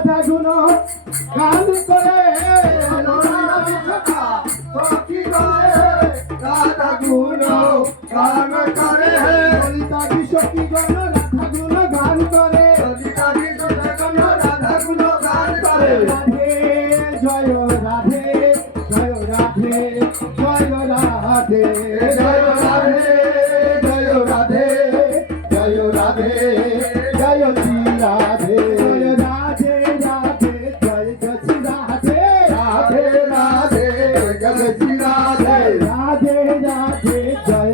রাধা শুনো। গান করে বিশক্তি গণ। রাধা গুণ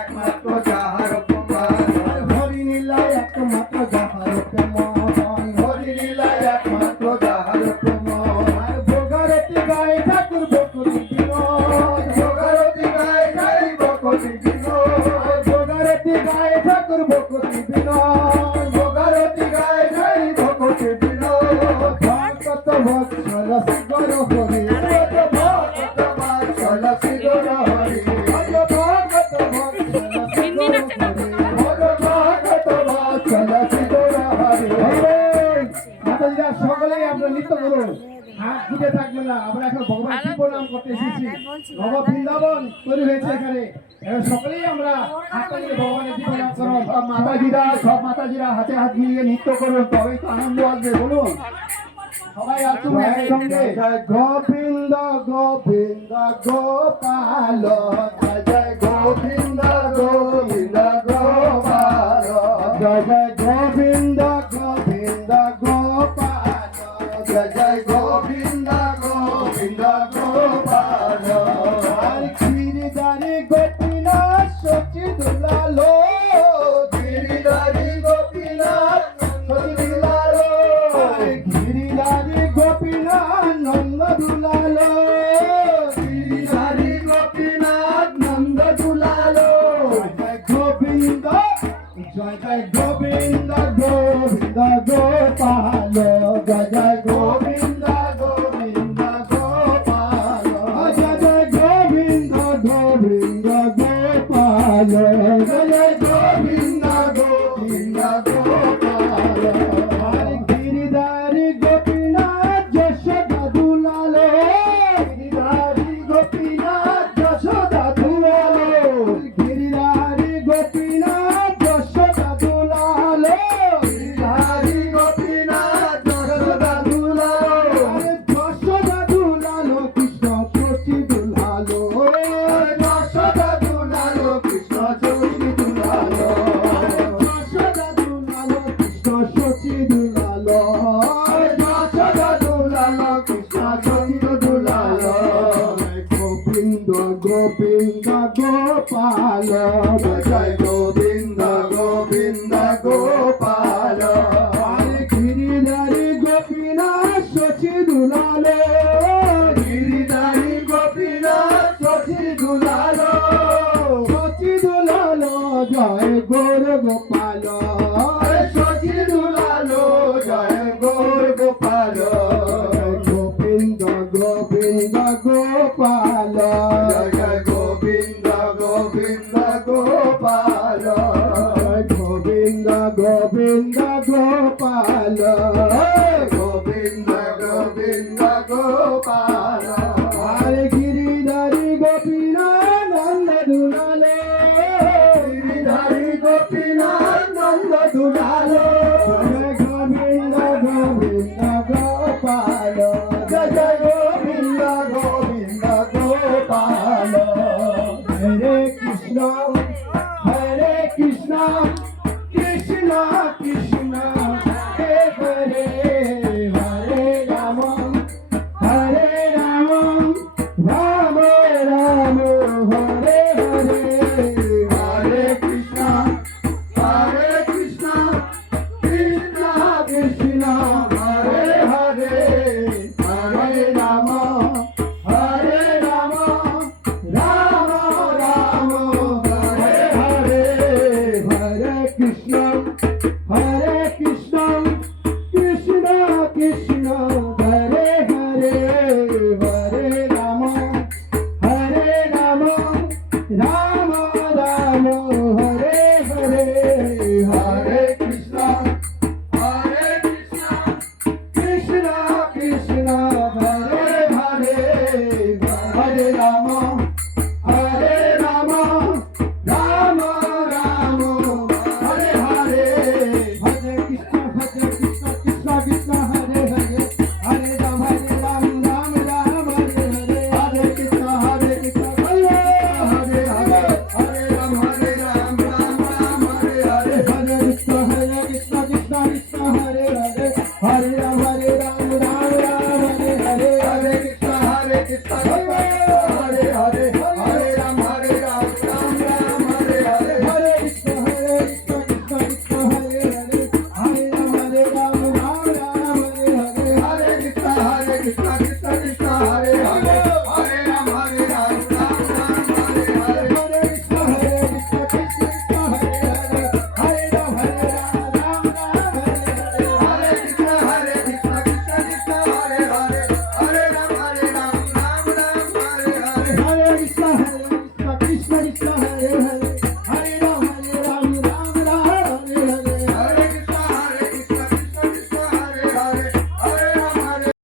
একমাত্র যাহার প্রেম হরিণীলা একমাত্র যাহার প্রেম হরিণীলা একমাত্র যাহার প্রেম ভোগারতি গায়ে ঠাকুর বকুরি বিনোদ ভোগারতি গায়ে গাই বকুরি বিনোদ ভোগারতি গায়ে ঠাকুর বকুরি বিনোদ ভোগারতি গায়ে গাই বকুরি বিনোদ ভক্ত বৎসল শিগর হরি সকলেই আমরা নৃত্য করুন। হাত ফুটে থাকবে না। আমরা এখন ভগবান শিব নাম করতে এসেছি। নব বৃন্দাবন তৈরি হয়েছে এখানে। সকলেই আমরা হাত নিয়ে ভগবানের জীবন করুন। সব মাতাজিরা সব মাতাজিরা হাতে হাত মিলিয়ে নৃত্য করুন। তবেই তো আনন্দ আসবে বলুন। সবাই আসুন একসঙ্গে। গোবিন্দ গোবিন্দ গোপাল জয় জয় গোবিন্দ গোবিন্দ গোপাল। জয় জয় গোবিন্দ গোবিন্দ গোপাল। জয় জয় গোবিন্দ গোবিন্দ গোপাল জয় জয় গোবিন্দ গোবিন্দ গোপাল জয় জয় গোবিন্দ গোবিন্দ গোপাল গোবিন্দ গোপাল জয় গোবিন্দ গোবিন্দ গোপাল গিরিধারী গোপীনাথ সচি দুলালো গিরিধারী গোপীনাথ সচি দুলালো সচি দুলালো জয় গৌর গোপাল। గోవింద గోపాల. గోవింద గోవింద గోపాల. హరి గిరిధరి గోపినా నందదుడాలే గిరిధరి గోపినా నందదుడాలే గోవింద గోవింద గోపాల. జయ Govinda Govinda Gopala. Hare Krishna Krishna Hare Hare